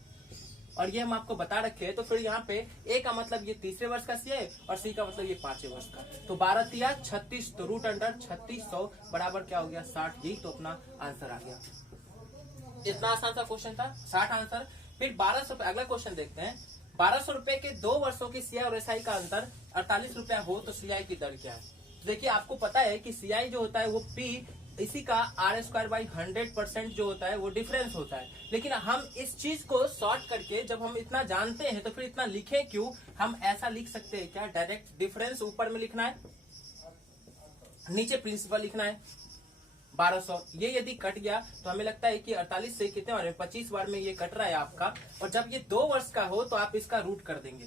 और ये हम आपको बता रखे हैं। तो फिर यहाँ पे ए का मतलब ये तीसरे वर्ष का सीआई और सी का मतलब ये 5वें वर्ष का, तो 12 तिया 36, तो √36 बराबर क्या हो गया? 60। यही तो अपना आंसर आ गया। इतना आसान सा क्वेश्चन था, 60 आंसर। फिर 1200, अगला क्वेश्चन देखते हैं। 1200 रुपए के 2 वर्षों की सीआई और एसआई का अंतर 48 रुपया हो तो सीआई की दर क्या है? देखिए आपको पता है कि सीआई जो होता है वो P इसी का R²/100% जो होता है वो डिफरेंस होता है। लेकिन हम इस चीज को सॉर्ट करके जब हम इतना जानते हैं तो फिर इतना लिखे क्यों? हम ऐसा लिख सकते हैं क्या, डायरेक्ट डिफरेंस ऊपर में लिखना है, नीचे प्रिंसिपल लिखना है 1200। ये यदि कट गया तो हमें लगता है कि 48 से कितने बार में, 25 बार में ये कट रहा है आपका। और जब ये 2 वर्ष का हो तो आप इसका रूट कर देंगे।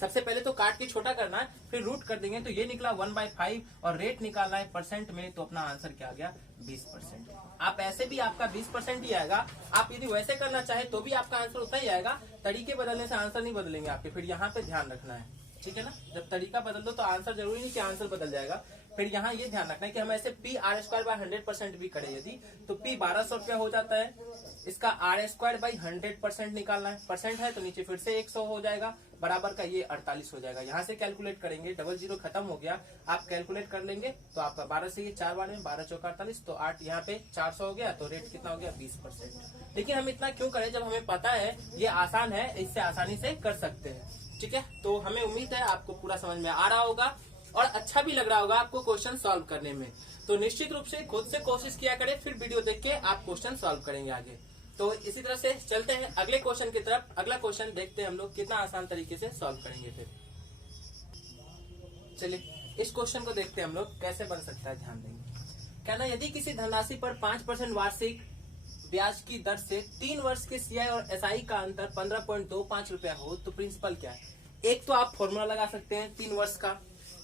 सबसे पहले तो काट के छोटा करना है, फिर रूट कर देंगे। तो ये निकला 1/5 और रेट निकालना है परसेंट में, तो अपना आंसर क्या आ गया 20%। आप ऐसे भी आपका 20% ही आएगा। आप यदि वैसे करना चाहे तो भी आपका आंसर उतना ही आएगा। तरीके बदलने से आंसर नहीं बदलेंगे आपके, फिर यहाँ पे ध्यान रखना है, ठीक है ना। जब तरीका बदल दो तो आंसर जरूरी नहीं कि आंसर बदल जाएगा। फिर यहाँ ये ध्यान रखना है कि हम ऐसे PR² 100% भी करें यदि, तो P 1200 रुपया हो जाता है। इसका R²/100% निकालना है, परसेंट है तो नीचे फिर से 100 हो जाएगा, बराबर का ये 48 हो जाएगा। यहाँ से कैलकुलेट करेंगे, डबल जीरो खत्म हो गया, आप कैलकुलेट कर लेंगे तो आपका 12 से ये 4 बार में 12 चौका 48, तो 8 यहाँ पे 400 हो गया, तो रेट कितना हो गया 20%। लेकिन हम इतना क्यों करें जब हमें पता है ये आसान है, इससे आसानी से कर सकते हैं, ठीक है। तो हमें उम्मीद है आपको पूरा समझ में आ रहा होगा और अच्छा भी लग रहा होगा आपको क्वेश्चन सॉल्व करने में। तो निश्चित रूप से खुद से कोशिश किया करें, फिर वीडियो देख के आप क्वेश्चन सॉल्व करेंगे आगे। तो इसी तरह से चलते हैं अगले क्वेश्चन की तरफ। अगला क्वेश्चन देखते हैं हम लोग कितना आसान तरीके से सॉल्व करेंगे। फिर चलिए इस क्वेश्चन को देखते हैं हम लोग कैसे बन सकता है, ध्यान देंगे। कहना, यदि किसी धनराशि पर 5% वार्षिक ब्याज की दर से 3 वर्ष के CI और SI का अंतर 15.25 रुपया हो तो प्रिंसिपल क्या है? एक तो आप फॉर्मूला लगा सकते हैं 3 वर्ष का,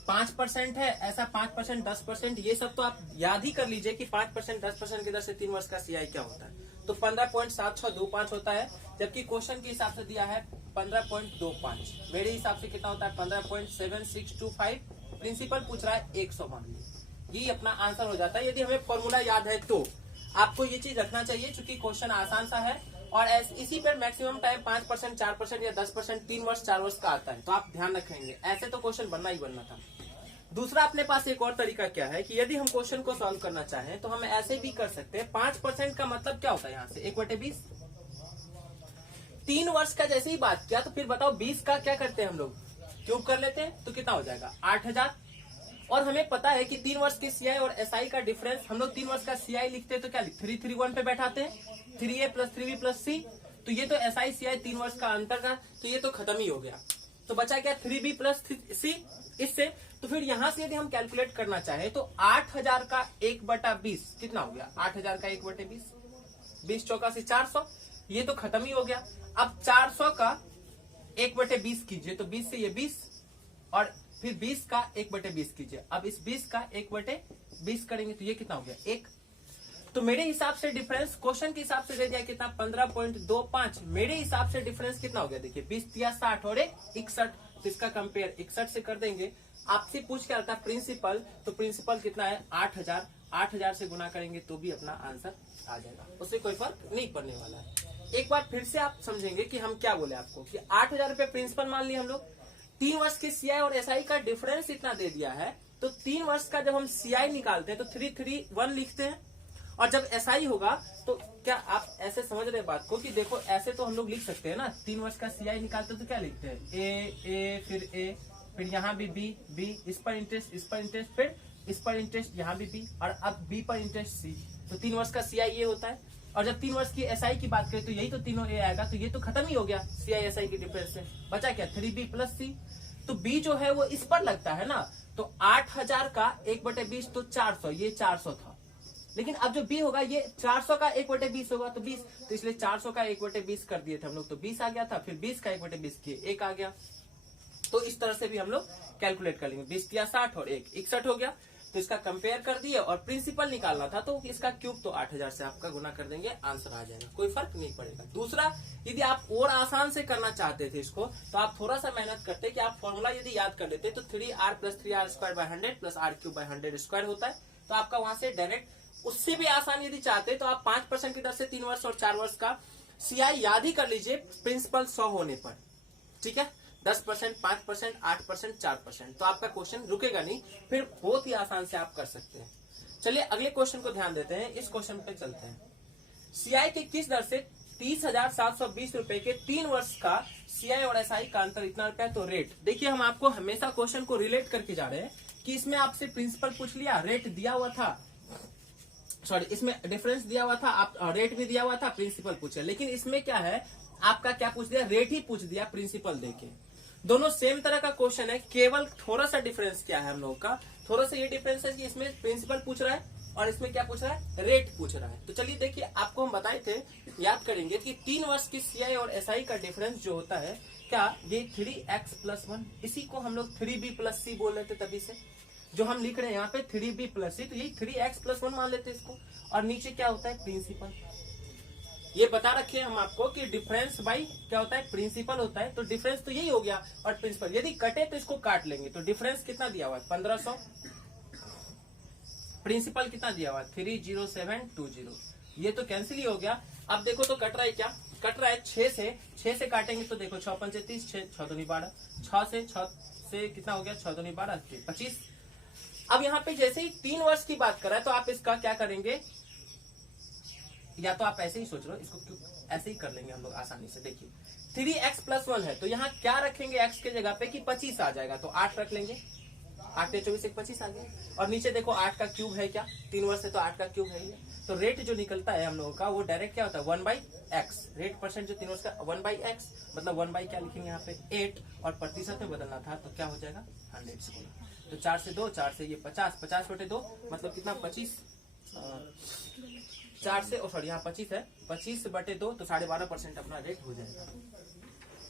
5% है, ऐसा 5%, 10%, ये सब तो आप याद ही कर लीजिए कि 5%, 10% की दर से 3 वर्ष का CI क्या होता है। तो 15.7625 होता है, जबकि क्वेश्चन के हिसाब से दिया है 15.25। मेरे हिसाब से कितना होता है 15.7625। प्रिंसिपल पूछ रहा है 100 मान लीजिए, ये अपना आंसर हो जाता है यदि हमें फॉर्मूला याद है तो। आपको ये चीज रखना चाहिए चूंकि क्वेश्चन आसान सा है और इसी पर मैक्सिमम टाइम 5%, 4% या 10% 3 वर्ष 4 वर्ष का आता है, तो आप ध्यान रखेंगे। ऐसे तो क्वेश्चन बनना ही बनना था। दूसरा अपने पास एक और तरीका क्या है कि यदि हम क्वेश्चन को सॉल्व करना चाहें तो हम ऐसे भी कर सकते हैं। 5% का मतलब क्या होता है यहाँ से 1/20। 3 वर्ष का जैसे ही बात किया तो फिर बताओ 20 का क्या करते हैं हम लोग, क्यूब कर लेते हैं तो कितना हो जाएगा 8000। और हमें पता है कि 3 वर्ष के CI और SI का डिफरेंस, हम लोग 3 वर्ष का CI लिखते हैं तो क्या लिखते 331 पे बैठाते हैं, 3A + 3B + C। तो ये तो SI CI 3 वर्ष का अंतर का, तो ये तो खत्म ही हो गया। तो बचा क्या 3B + C इससे। तो फिर यहाँ से यदि हम कैलकुलेट करना चाहे तो 8000 का 1/20 कितना हो गया, 8000 का 1/20, 20 चौका से 400, ये तो खत्म ही हो गया। अब 400 का 1/20 कीजिए तो 20 से ये 20 और फिर 20 का 1/20 कीजिए। अब इस 20 का 1/20 करेंगे तो ये कितना हो गया 1। तो मेरे हिसाब से डिफरेंस क्वेश्चन के हिसाब से दे दिया कितना 15.25। मेरे हिसाब से डिफरेंस कितना हो गया, देखिए 20 या 60 और 61। तो इसका कंपेयर 61 से कर देंगे। आपसे पूछ के आता प्रिंसिपल, तो प्रिंसिपल कितना है 8000। 8000 से गुना करेंगे तो भी अपना आंसर आ जाएगा, उससे कोई फर्क नहीं पड़ने वाला है। एक बार फिर से आप समझेंगे कि हम क्या बोले आपको कि 8000 रुपये प्रिंसिपल मान लिए हम लोग। 3 वर्ष के CI और SI का डिफरेंस इतना दे दिया है, तो 3 वर्ष का जब हम CI निकालते हैं तो 331 लिखते हैं और जब SI होगा तो क्या आप ऐसे समझ रहे बात को कि देखो ऐसे तो हम लोग लिख सकते हैं ना। 3 वर्ष का CI निकालते तो क्या लिखते हैं A फिर यहाँ भी B, इस पर इंटरेस्ट, इस पर इंटरेस्ट, फिर इस पर इंटरेस्ट, यहाँ भी B और अब B पर इंटरेस्ट C। तो 3 वर्ष का CI ये होता है। और जब 3 वर्ष की SI की बात करें तो यही तो तीनों A आएगा, तो ये तो खत्म ही हो गया CI SI के डिफरेंस से। बचा क्या 3B + C। तो B जो है वो इस पर लगता है ना, तो 8000 का 1/20 तो 400, ये 400 था। लेकिन अब जो B होगा ये 400 का 1/20 होगा तो 20, तो इसलिए 400 का 1/20 कर दिए थे हम लोग, तो 20 आ गया था। फिर 20 का 1/20 किए 1 आ गया। तो इस तरह से भी हम लोग कैलकुलेट कर लेंगे। 20 या 60 और 1 61 हो गया। तो इसका कंपेयर कर दिए और प्रिंसिपल निकालना था तो इसका क्यूब, तो 8000 से आपका गुना कर देंगे, आंसर आ जाएगा, कोई फर्क नहीं पड़ेगा। दूसरा, यदि आप और आसान से करना चाहते थे इसको तो आप थोड़ा सा मेहनत करते कि आप फॉर्मूला यदि याद कर लेते तो 3R + 3R² 100 + R³ होता है। तो आपका वहां से डायरेक्ट, उससे भी आसान यदि चाहते तो आप 5% की दर से 3 वर्ष और 4 वर्ष का CI याद ही कर लीजिए प्रिंसिपल 100 होने पर, ठीक है। 10%, 5%, 8%, 4%, तो आपका क्वेश्चन रुकेगा नहीं, फिर बहुत ही आसान से आप कर सकते हैं। चलिए अगले क्वेश्चन को ध्यान देते हैं। इस क्वेश्चन पे चलते हैं। CI के किस दर से 30,720 रुपए के 3 वर्ष का CI और SI का अंतर इतना रुपया, तो रेट। देखिए हम आपको हमेशा क्वेश्चन को रिलेट करके जा रहे हैं कि इसमें आपसे प्रिंसिपल पूछ लिया, रेट दिया हुआ था, सॉरी, इसमें डिफरेंस दिया हुआ था, आप रेट भी दिया हुआ था, प्रिंसिपल पूछे, लेकिन इसमें क्या है, आपका क्या पूछ दिया, रेट ही पूछ दिया, प्रिंसिपल देके। दोनों सेम तरह का क्वेश्चन है, केवल थोड़ा सा डिफरेंस क्या है हम लोग का, थोड़ा सा ये डिफरेंस है कि इसमें प्रिंसिपल पूछ रहा है और इसमें क्या पूछ रहा है, रेट पूछ रहा है। तो चलिए देखिए, आपको हम बताए थे, याद करेंगे कि 3 वर्ष की सीआई और एसआई का डिफरेंस जो होता है, क्या ये 3x+1, इसी को हम लोग 3b+c बोल रहे थे, तभी से जो हम लिख रहे हैं यहाँ पे 3b+c, तो यही 3x+1 मान लेते हैं इसको। और नीचे क्या होता है, प्रिंसिपल। ये बता रखे हम आपको कि डिफरेंस बाई क्या होता है, प्रिंसिपल होता है। तो डिफरेंस तो यही हो गया, और प्रिंसिपल यदि कटे तो इसको काट लेंगे। तो डिफरेंस कितना दिया हुआ है, 1500, प्रिंसिपल कितना दिया हुआ है, 30720, ये तो कैंसिल ही हो गया। अब देखो तो कट रहा है, क्या कट रहा है, 6 से काटेंगे तो देखो 6 पंचे 30, 6 दूनी 12, 6 से कितना हो गया, 6 दूनी 12, 25। अब यहाँ पे जैसे ही 3 वर्ष की बात कर रहा है, तो आप इसका क्या करेंगे, या तो आप ऐसे ही सोच लो, इसको क्यों ऐसे ही कर लेंगे हम लोग आसानी से। देखिए 3x+1 है, तो यहाँ क्या रखेंगे x के जगह पे कि 25 आ जाएगा, तो 8 रख लेंगे, 8 में 24 25 आ गया। और नीचे देखो 8 का क्यूब है, क्या 3 वर्ष है तो 8 का क्यूब है ये। तो रेट जो निकलता है हम लोगों का, वो डायरेक्ट क्या होता है, 1/x। रेट परसेंट जो 3 वर्ष का 1/x, मतलब 1 क्या लिखेंगे यहाँ पे 8, और प्रतिशत में बदलना था तो क्या हो जाएगा 100 से गुना। तो 4 से 2, 4 से ये 50, 50/2 मतलब कितना 25, 4 से सॉरी यहाँ 25 है, 25/2 तो 12.5% अपना रेट हो जाएगा।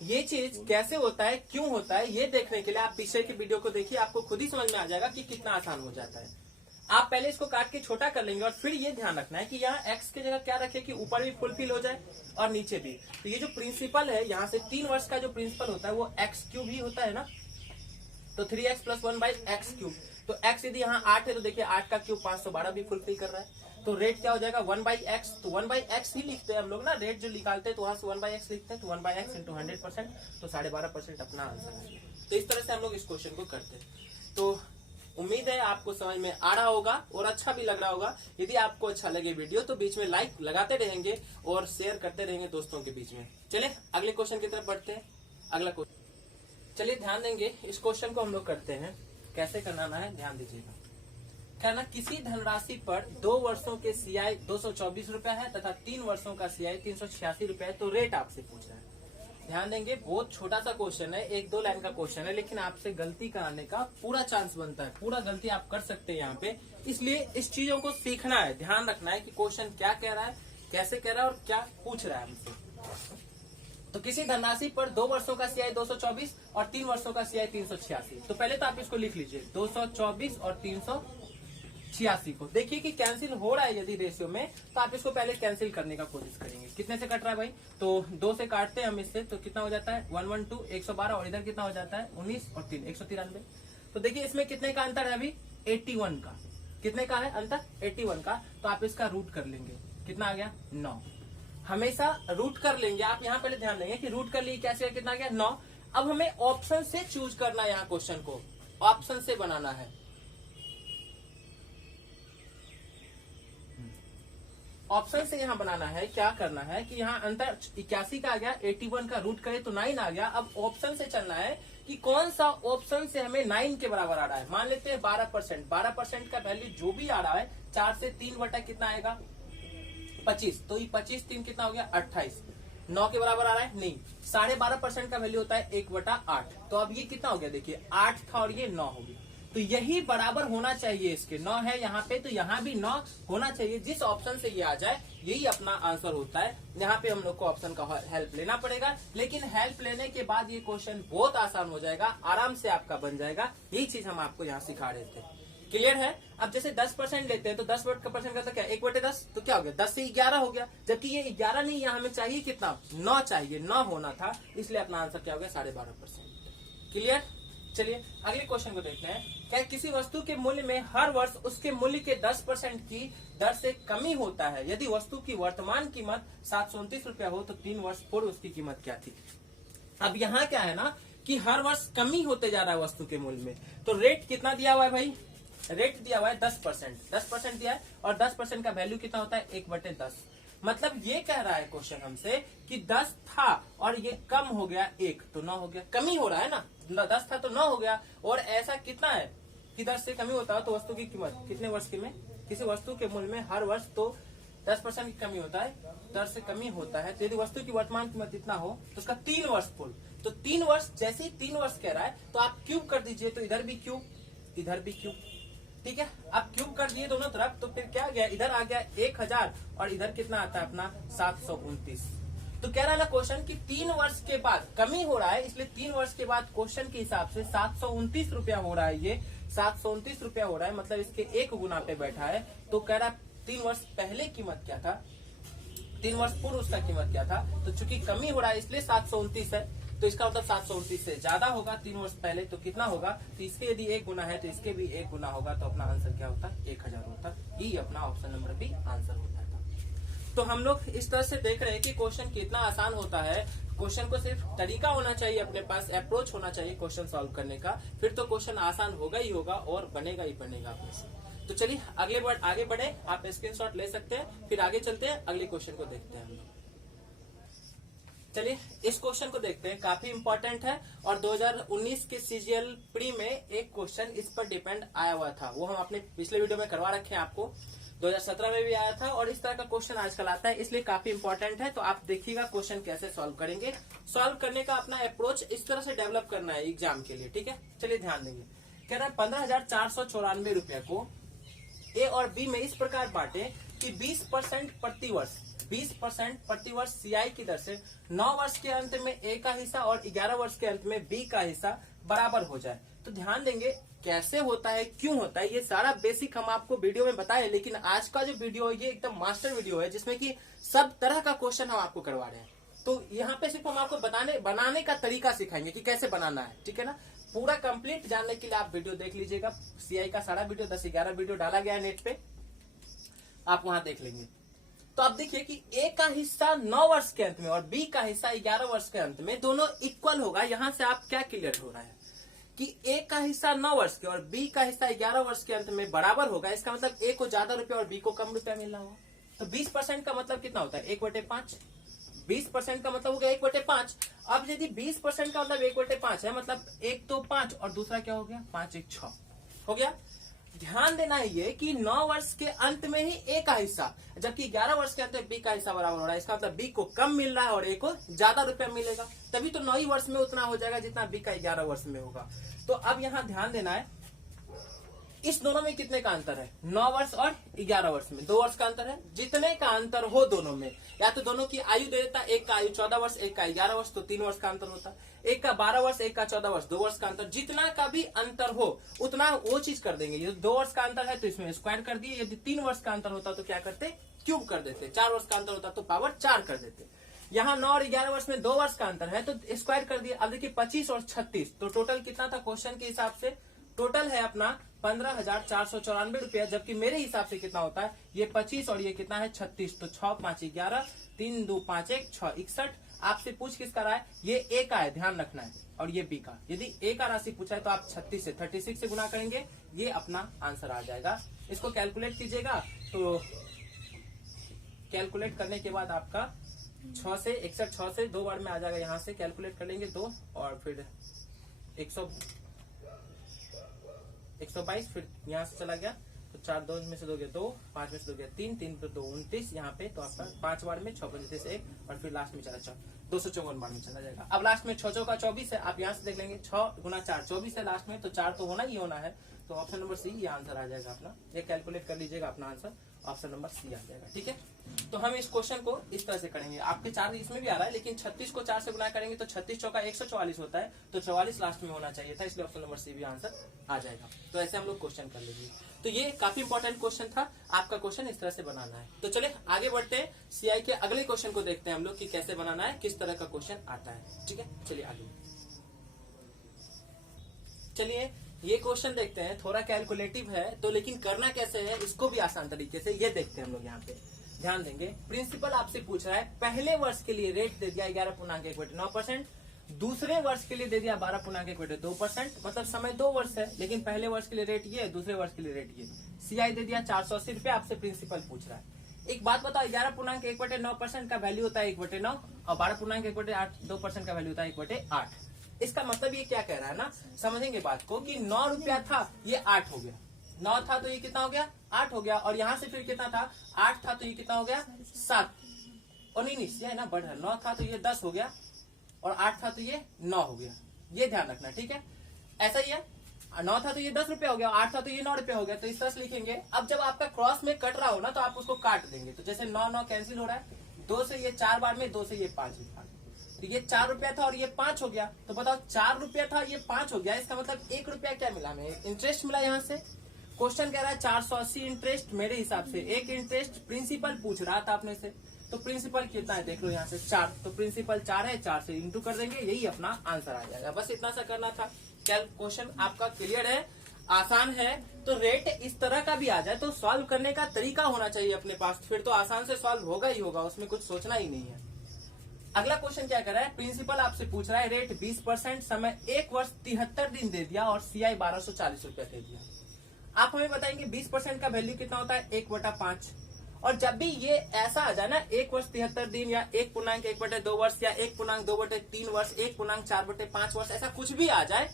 ये चीज कैसे होता है, क्यों होता है, ये देखने के लिए आप पीछे की वीडियो को देखिए, आपको खुद ही समझ में आ जाएगा कि कितना आसान हो जाता है। आप पहले इसको काट के छोटा कर लेंगे, और फिर ये ध्यान रखना है कि यहाँ x की जगह क्या रखे कि ऊपर भी फुलफिल हो जाए और नीचे भी। तो ये जो प्रिंसिपल है, यहाँ से 3 वर्ष का जो प्रिंसिपल होता है वो x³ ही होता है ना, तो 3x+1/x³। तो x यदि यहाँ 8 है, तो देखिए 8 का क्यूब 512 भी फुलफिल कर रहा है। तो रेट क्या हो जाएगा 1/x, तो 1/x ही लिखते हैं हम लोग ना, रेट जो निकालते हैं तो वहां से 1/x लिखते हैं, तो 1/x × 100%, तो 12.5% अपना आंसर है। तो इस तरह से हम लोग इस क्वेश्चन को करते हैं। तो उम्मीद है आपको समझ में आ रहा होगा और अच्छा भी लग रहा होगा। यदि आपको अच्छा लगे वीडियो तो बीच में लाइक लगाते रहेंगे और शेयर करते रहेंगे दोस्तों के बीच में। चले अगले क्वेश्चन की तरफ बढ़ते हैं। अगला क्वेश्चन, चलिए ध्यान देंगे, इस क्वेश्चन को हम लोग करते हैं, कैसे करना है ध्यान दीजिएगा। कहना, किसी धनराशि पर 2 वर्षों के सीआई 224 रुपया है तथा 3 वर्षों का सीआई 386 रुपया है, तो रेट आपसे पूछ रहा है। ध्यान देंगे, बहुत छोटा सा क्वेश्चन है, 1-2 लाइन का क्वेश्चन है, लेकिन आपसे गलती कराने का पूरा चांस बनता है, पूरा गलती आप कर सकते हैं यहाँ पे। इसलिए इस चीजों को सीखना है, ध्यान रखना है कि क्वेश्चन क्या कह रहा है, कैसे कह रहा है और क्या पूछ रहा है हमसे। तो किसी धनराशि पर 2 वर्षों का सीआई 224 और 3 वर्षों का सीआई 386। तो पहले तो आप इसको लिख लीजिए, 224 और 386 को। देखिए कि कैंसिल हो रहा है यदि रेशियो में, तो आप इसको पहले कैंसिल करने का कोशिश करेंगे। कितने से कट रहा है भाई, तो 2 से काटते हैं हम इससे, तो कितना हो जाता है 112 112, और इधर कितना हो जाता है 19 और 3 193। तो देखिए इसमें कितने का अंतर है अभी, 81 का। कितने का है अंतर, 81 का। तो आप इसका रूट कर लेंगे, कितना आ गया 9। हमेशा रूट कर लेंगे आप, यहाँ पहले ध्यान देंगे कि रूट कर लिए कैसे, कितना गया 9। अब हमें ऑप्शन से चूज करना है, यहाँ क्वेश्चन को ऑप्शन से बनाना है। ऑप्शन से यहाँ बनाना है, क्या करना है कि यहाँ अंतर 81 का आ गया, 81 का रूट करे तो 9 आ गया। अब ऑप्शन से चलना है कि कौन सा ऑप्शन से हमें 9 के बराबर आ रहा है। मान लेते हैं 12%, 12% का वैल्यू जो भी आ रहा है, 4 से 3 बटा कितना आएगा 25, तो ये 25 3 कितना हो गया 28। 9 के बराबर आ रहा है नहीं, 12.5% का वैल्यू होता है 1/8। तो अब ये कितना हो गया, देखिए 8 था और ये 9 हो गया। तो यही बराबर होना चाहिए, इसके 9 है यहाँ पे, तो यहाँ भी 9 होना चाहिए। जिस ऑप्शन से ये आ जाए यही अपना आंसर होता है। यहाँ पे हम लोग को ऑप्शन का हेल्प लेना पड़ेगा, लेकिन हेल्प लेने के बाद ये क्वेश्चन बहुत आसान हो जाएगा, आराम से आपका बन जाएगा। यही चीज हम आपको यहाँ सिखा रहे थे, क्लियर है। अब जैसे 10% लेते हैं तो 10% का तो क्या 1/10, तो क्या हो गया 10 से 11 हो गया, जबकि ये 11 नहीं, यहाँ हमें चाहिए कितना 9 चाहिए, 9 होना था, इसलिए अपना आंसर क्या हो गया 12.5%। क्लियर। चलिए अगले क्वेश्चन को देखते हैं। क्या किसी वस्तु के मूल्य में हर वर्ष उसके मूल्य के 10% की दर से कमी होता है। यदि वस्तु की वर्तमान कीमत 729 रुपया हो तो 3 वर्ष पूर्व उसकी कीमत क्या थी। अब यहाँ क्या है ना कि हर वर्ष कमी होते जा रहा है वस्तु के मूल्य में, तो रेट कितना दिया हुआ है भाई, रेट दिया हुआ है 10%, 10% दिया है, और 10% का वैल्यू कितना होता है 1/10। मतलब ये कह रहा है क्वेश्चन हमसे कि 10 था और ये कम हो गया 1, तो 9 हो गया। कमी हो रहा है ना, 10 था तो 9 हो गया। और ऐसा कितना है कि 10 से कमी होता है तो वस्तु की कीमत कितने वर्ष की में किसी वस्तु के मूल्य में हर वर्ष तो 10% की कमी होता है, दर से कमी होता है। तो यदि वस्तु की वर्तमान कीमत इतना हो तो उसका 3 वर्ष पूर्व, तो 3 वर्ष, जैसे ही 3 वर्ष कह रहा है तो आप क्यूब कर दीजिए, तो इधर भी क्यूब, इधर भी क्यूब, ठीक है। आप क्यूब कर दिए दोनों तरफ, तो फिर क्या गया, इधर आ गया 1000 और इधर कितना आता है अपना 729। तो कह रहा है क्वेश्चन कि 3 वर्ष के बाद कमी हो रहा है, इसलिए 3 वर्ष के बाद क्वेश्चन के हिसाब से 729 रुपया हो रहा है। ये 729 रुपया हो रहा है, मतलब इसके 1 गुना पे बैठा है। तो कह रहा है 3 वर्ष पहले कीमत क्या था, 3 वर्ष पूर्व उसका कीमत क्या था। तो चूंकि कमी हो रहा है इसलिए 729 है, तो इसका मतलब 729 से ज्यादा होगा 3 वर्ष पहले, तो कितना होगा, तो इसके यदि 1 गुना है तो इसके भी 1 गुना होगा, तो अपना आंसर क्या होता, 1000 होता। ये अपना ऑप्शन नंबर बी आंसर होता था। तो हम लोग इस तरह से देख रहे हैं कि क्वेश्चन कितना आसान होता है। क्वेश्चन को सिर्फ तरीका होना चाहिए, अपने पास अप्रोच होना चाहिए क्वेश्चन सॉल्व करने का, फिर तो क्वेश्चन आसान होगा ही होगा और बनेगा ही बनेगा अपने से। तो चलिए आगे बढ़े, आप स्क्रीनशॉट ले सकते हैं, फिर आगे चलते हैं, अगले क्वेश्चन को देखते हैं हम लोग। चलिए इस क्वेश्चन को देखते हैं, काफी इंपॉर्टेंट है और 2019 के सीजीएल प्री में एक क्वेश्चन इस पर डिपेंड आया हुआ था, वो हम अपने पिछले वीडियो में करवा रखे हैं आपको। 2017 में भी आया था और इस तरह का क्वेश्चन आजकल आता है, इसलिए काफी इंपॉर्टेंट है। तो आप देखिएगा क्वेश्चन कैसे सॉल्व करेंगे। सॉल्व करने का अपना अप्रोच इस तरह से डेवलप करना है एग्जाम के लिए, ठीक है। चलिए ध्यान देंगे। कह रहा है 15,494 रुपया को ए और बी में इस प्रकार बांटे कि 20% प्रति वर्ष, 20% प्रति वर्ष सीआई की दर से 9 वर्ष के अंत में ए का हिस्सा और 11 वर्ष के अंत में बी का हिस्सा बराबर हो जाए। तो ध्यान देंगे कैसे होता है, क्यों होता है, ये सारा बेसिक हम आपको वीडियो में बताए, लेकिन आज का जो वीडियो है ये एकदम मास्टर वीडियो है, जिसमें कि सब तरह का क्वेश्चन हम आपको करवा रहे हैं। तो यहाँ पे सिर्फ हम आपको बनाने का तरीका सिखाएंगे कि कैसे बनाना है, ठीक है ना। पूरा कंप्लीट जानने के लिए आप वीडियो देख लीजिएगा, सीआई का सारा वीडियो 10-11 वीडियो डाला गया है नेट पे, आप वहां देख लेंगे। तो आप देखिए कि ए का हिस्सा 9 वर्ष के अंत में और बी का हिस्सा 11 वर्ष के अंत में दोनों इक्वल होगा। यहां से आप क्या क्लियर हो रहा है कि ए का हिस्सा 9 वर्ष के और बी का हिस्सा 11 वर्ष के अंत में बराबर होगा। इसका मतलब ए को ज्यादा रुपया और बी को कम रुपया मिल रहा होगा। तो 20% का मतलब कितना होता है, 1/5। 20% का मतलब हो गया 1/5। अब यदि 20% का मतलब 1/5 है, मतलब एक तो 5 और दूसरा क्या हो गया, 5 1 6 हो गया। ध्यान देना है ये कि 9 वर्ष के अंत में ही ए का हिस्सा, जबकि 11 वर्ष के अंत में बी का हिस्सा बराबर हो रहा है। इसका मतलब बी को कम मिल रहा है और ए को ज्यादा रुपया मिलेगा, तभी तो 9 ही वर्ष में उतना हो जाएगा जितना बी का 11 वर्ष में होगा। तो अब यहाँ ध्यान देना है, इस दोनों में कितने का अंतर है, 9 वर्ष और 11 वर्ष में 2 वर्ष का अंतर है। जितने का अंतर हो दोनों में, या तो दोनों की आयु दे देता, एक का आयु 14 वर्ष, एक का 11 वर्ष, तो 3 वर्ष का अंतर होता। एक का 12 वर्ष, एक का 14 वर्ष, 2 वर्ष का अंतर। जितना का भी अंतर हो उतना वो चीज कर देंगे। यदि 2 वर्ष का अंतर है तो इसमें स्क्वायर कर दिए, यदि 3 वर्ष का अंतर होता तो क्या करते, क्यूब कर देते। 4 वर्ष का अंतर होता तो पावर 4 कर देते। यहाँ 9 और 11 वर्ष में 2 वर्ष का अंतर है तो स्क्वायर कर दिए। अब देखिए 25 और 36, तो टोटल कितना था क्वेश्चन के हिसाब से, टोटल है अपना 15,494 रुपया, जबकि मेरे हिसाब से कितना होता है, ये 25 और ये कितना है 36, तो 6 5 11, 3 2 5 1 6 61। आपसे पूछ किसका रहा है, ये ए का है, ध्यान रखना है, और ये बी का। यदि ए का राशि पूछा है तो आप 36 से 36 से गुना करेंगे, ये अपना आंसर आ जाएगा। इसको कैलकुलेट कीजिएगा, तो कैलकुलेट करने के बाद आपका 6 से 61, 6 से 2 बार में आ जाएगा। यहाँ से कैलकुलेट कर लेंगे 2 और फिर 122, फिर यहाँ से चला गया तो 4 2 में से दोगे 2, 5 में से दोगे 3, 3 पे 2 29, यहाँ पे तो आपका 5 बार में 6 25 1 और फिर लास्ट में चला 254 बार में चला जाएगा। अब लास्ट में 6 चौका 24 है, आप यहाँ से देख लेंगे 6 गुना 4 24 है लास्ट में, तो 4 तो होना ही होना है। तो ऑप्शन नंबर सी ये आंसर आ जाएगा अपना। ये कैलकुलेट कर लीजिएगा, अपना आंसर ऑप्शन नंबर सी आ जाएगा, ठीक है। तो हम इस क्वेश्चन को इस तरह से करेंगे। आपके 4 इसमें भी आ रहा है, लेकिन 36 को 4 से गुना करेंगे तो 36 चौका 144 होता है, तो 44 लास्ट में होना चाहिए था, इसलिए ऑप्शन नंबर सी भी आंसर आ जाएगा। तो ऐसे हम लोग क्वेश्चन कर लेंगे। तो ये काफी इंपॉर्टेंट क्वेश्चन था, आपका क्वेश्चन इस तरह से बनाना है। तो चले आगे बढ़ते हैं, सीआई के अगले क्वेश्चन को देखते हैं हम लोग कि कैसे बनाना है, किस तरह का क्वेश्चन आता है, ठीक है। चलिए आगे चलिए ये क्वेश्चन देखते हैं। थोड़ा कैलकुलेटिव है तो, लेकिन करना कैसे है इसको भी आसान तरीके से ये देखते हैं हम लोग। यहाँ पे ध्यान देंगे, प्रिंसिपल आपसे पूछ रहा है, पहले वर्ष के लिए रेट दे दिया 11.1/9%, दूसरे वर्ष के लिए दे दिया 12.1/2%, मतलब समय 2 वर्ष है, लेकिन पहले वर्ष के लिए रेट ये, दूसरे वर्ष के लिए रेट ये। सीआई दे दिया 480 रुपया, आपसे प्रिंसिपल पूछ रहा है। एक बात बताओ, 11.1/9% का वैल्यू होता है 1/9 और 12.1/2% का वैल्यू होता है 1/8। इसका मतलब ये क्या कह रहा है ना, समझेंगे बात को, कि 9 रुपया था ये 8 हो गया, 9 था तो ये कितना हो गया 8 हो गया, और यहाँ से फिर कितना था 8 था तो ये कितना हो गया 7, और नहीं ये है ना बढ़ रहा, 9 था तो ये 10 हो गया, और 8 था तो ये 9 हो गया। ये ध्यान रखना, ठीक है। ऐसा ही है, 9 था तो ये 10 रुपया हो गया, 8 था तो ये 9 रुपया हो गया। तो इस तरह से लिखेंगे। अब जब आपका क्रॉस में कट रहा हो ना तो आप उसको काट देंगे। तो जैसे 9 कैंसिल हो रहा है, 2 से ये 4 बार में, 2 से ये 5 बार, तो ये 4 रुपया था और ये 5 हो गया। तो बताओ 4 रुपया था ये 5 हो गया, इसका मतलब 1 रुपया क्या मिला हमें, इंटरेस्ट मिला। यहाँ से क्वेश्चन कह रहा है 480 इंटरेस्ट, मेरे हिसाब से एक इंटरेस्ट प्रिंसिपल पूछ रहा था अपने से, तो प्रिंसिपल कितना है देख लो यहाँ से 4, तो प्रिंसिपल 4 है, 4 से इंटू कर देंगे, यही अपना आंसर आ जाएगा। बस इतना सा करना था। क्या क्वेश्चन आपका क्लियर है, आसान है। तो रेट इस तरह का भी आ जाए तो सॉल्व करने का तरीका होना चाहिए अपने पास, फिर तो आसान से सॉल्व होगा ही होगा, उसमें कुछ सोचना ही नहीं है। अगला क्वेश्चन क्या कर रहा है, प्रिंसिपल आपसे पूछ रहा है रेट 20%, समय 1 वर्ष 73 दिन दे दिया और CI 1240 रुपया दे दिया। आप हमें बताएंगे 20% का वैल्यू कितना होता है 1/5। और जब भी ये ऐसा आ जाए ना 1 वर्ष 73 दिन या 1.1/2 वर्ष या 1.2/3 वर्ष, 1.4/5 वर्ष, ऐसा कुछ भी आ जाए,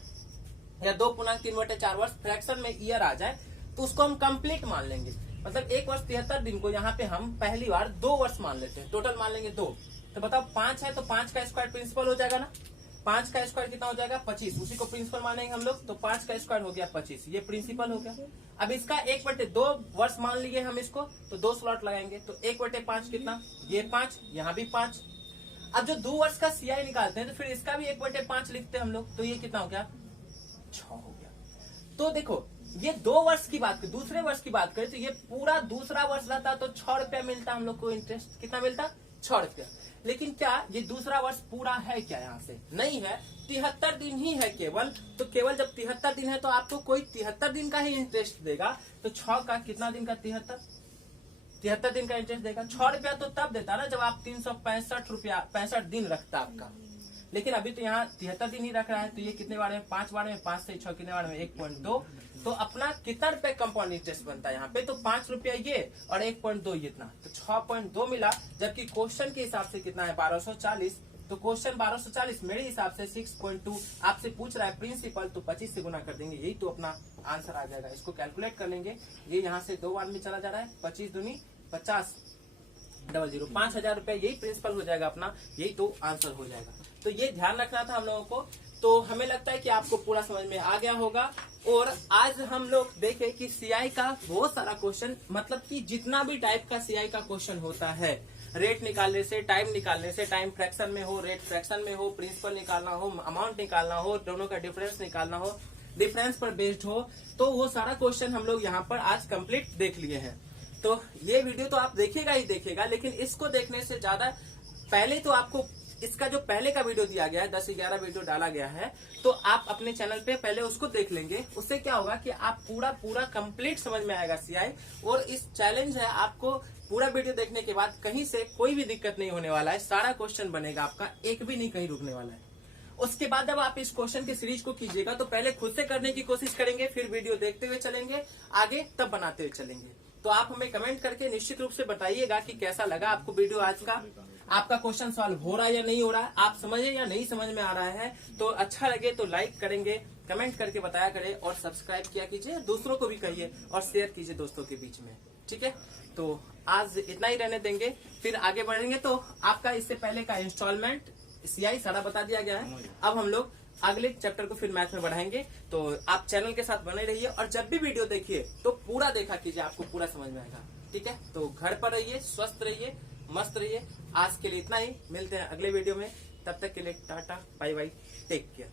या 2.3/4 वर्ष फ्रैक्शन में ईयर आ जाए, तो उसको हम कंप्लीट मान लेंगे। मतलब 1 वर्ष 73 दिन को यहाँ पे हम पहली बार 2 वर्ष मान लेते हैं, टोटल मान लेंगे 2। तो बताओ 5 है तो 5 का स्क्वायर प्रिंसिपल हो जाएगा ना, 5 का स्क्वायर कितना हो जाएगा 25, उसी को प्रिंसिपल मानेंगे हम लोग। तो 5 का स्क्वायर हो गया 25, ये प्रिंसिपल हो गया। अब इसका 1/2 वर्ष मान लिए हम इसको, तो 2 स्लॉट लगाएंगे, तो 1/5 कितना, ये 5, यहाँ भी 5। अब जो 2 वर्ष का CI निकालते हैं तो फिर इसका भी 1/5 लिखते हैं हम लोग, तो ये कितना हो गया 6 हो गया। तो देखो ये 2 वर्ष की बात करें, दूसरे वर्ष की बात करें तो ये पूरा दूसरा वर्ष रहता तो 6 रुपया मिलता हम लोग को इंटरेस्ट, कितना मिलता 6 रुपया। लेकिन क्या ये दूसरा वर्ष पूरा है क्या, यहाँ से नहीं है, 73 दिन ही है केवल। तो केवल जब 73 दिन है तो आपको कोई 73 दिन का ही इंटरेस्ट देगा। तो 6 का कितना दिन का 73 दिन का इंटरेस्ट देगा। 6 रुपया तो तब देता ना जब आप 365 दिन रखता आपका, लेकिन अभी तो यहाँ 73 दिन ही रख रहा है। तो ये कितने बार में 5 बार में, 5 से 6 कितने बार में 1.2। तो अपना कितना रुपए कंपाउंड इंटरेस्ट बनता है यहाँ पे, तो 5 रुपया ये और 1.2 ये इतना, तो 6.2 मिला। जबकि क्वेश्चन के हिसाब से कितना है 1240, तो क्वेश्चन 1240 मेरे हिसाब से 6.2 आपसे पूछ रहा है प्रिंसिपल, तो 25 से गुना कर देंगे, यही तो अपना आंसर आ जाएगा। इसको कैलकुलेट कर लेंगे, ये यहाँ से 2 बार में चला जा रहा है, 25 दूनी 50, 00 5,000 रुपया, यही प्रिंसिपल हो जाएगा अपना, यही तो आंसर हो जाएगा। तो ये ध्यान रखना था हम लोगों को। तो हमें लगता है कि आपको पूरा समझ में आ गया होगा। और आज हम लोग देखें कि CI का बहुत सारा क्वेश्चन, मतलब कि जितना भी टाइप का CI का क्वेश्चन होता है, रेट निकालने से, टाइम निकालने से, टाइम फ्रैक्शन में हो, रेट फ्रैक्शन में हो, प्रिंसिपल निकालना हो, अमाउंट निकालना हो, दोनों का डिफरेंस निकालना हो, डिफरेंस पर बेस्ड हो, तो वो सारा क्वेश्चन हम लोग यहाँ पर आज कंप्लीट देख लिए हैं। तो ये वीडियो तो आप देखेगा ही देखेगा, लेकिन इसको देखने से ज्यादा पहले तो आपको इसका जो पहले का वीडियो दिया गया है, 10-11 वीडियो डाला गया है, तो आप अपने चैनल पे पहले उसको देख लेंगे। उससे क्या होगा कि आप पूरा कंप्लीट समझ में आएगा CI। और इस चैलेंज है, आपको पूरा वीडियो देखने के बाद कहीं से कोई भी दिक्कत नहीं होने वाला है, सारा क्वेश्चन बनेगा आपका, एक भी नहीं कहीं रुकने वाला है। उसके बाद जब आप इस क्वेश्चन की सीरीज को कीजिएगा तो पहले खुद से करने की कोशिश करेंगे, फिर वीडियो देखते हुए चलेंगे आगे, तब बनाते हुए चलेंगे। तो आप हमें कमेंट करके निश्चित रूप से बताइएगा कि कैसा लगा आपको वीडियो आज का, आपका क्वेश्चन सॉल्व हो रहा है या नहीं हो रहा है, आप समझे या नहीं समझ में आ रहा है। तो अच्छा लगे तो लाइक करेंगे, कमेंट करके बताया करें, और सब्सक्राइब किया कीजिए, दूसरों को भी कहिए और शेयर कीजिए दोस्तों के बीच में, ठीक है। तो आज इतना ही रहने देंगे, फिर आगे बढ़ेंगे। तो आपका इससे पहले का इंस्टॉलमेंट CI सारा बता दिया गया है। अब हम लोग अगले चैप्टर को फिर मैथ में बढ़ाएंगे। तो आप चैनल के साथ बने रहिए, और जब भी वीडियो देखिए तो पूरा देखा कीजिए, आपको पूरा समझ में आएगा, ठीक है। तो घर पर रहिए, स्वस्थ रहिए, मस्त रहिए। आज के लिए इतना ही, मिलते हैं अगले वीडियो में, तब तक के लिए tata bye bye, take care.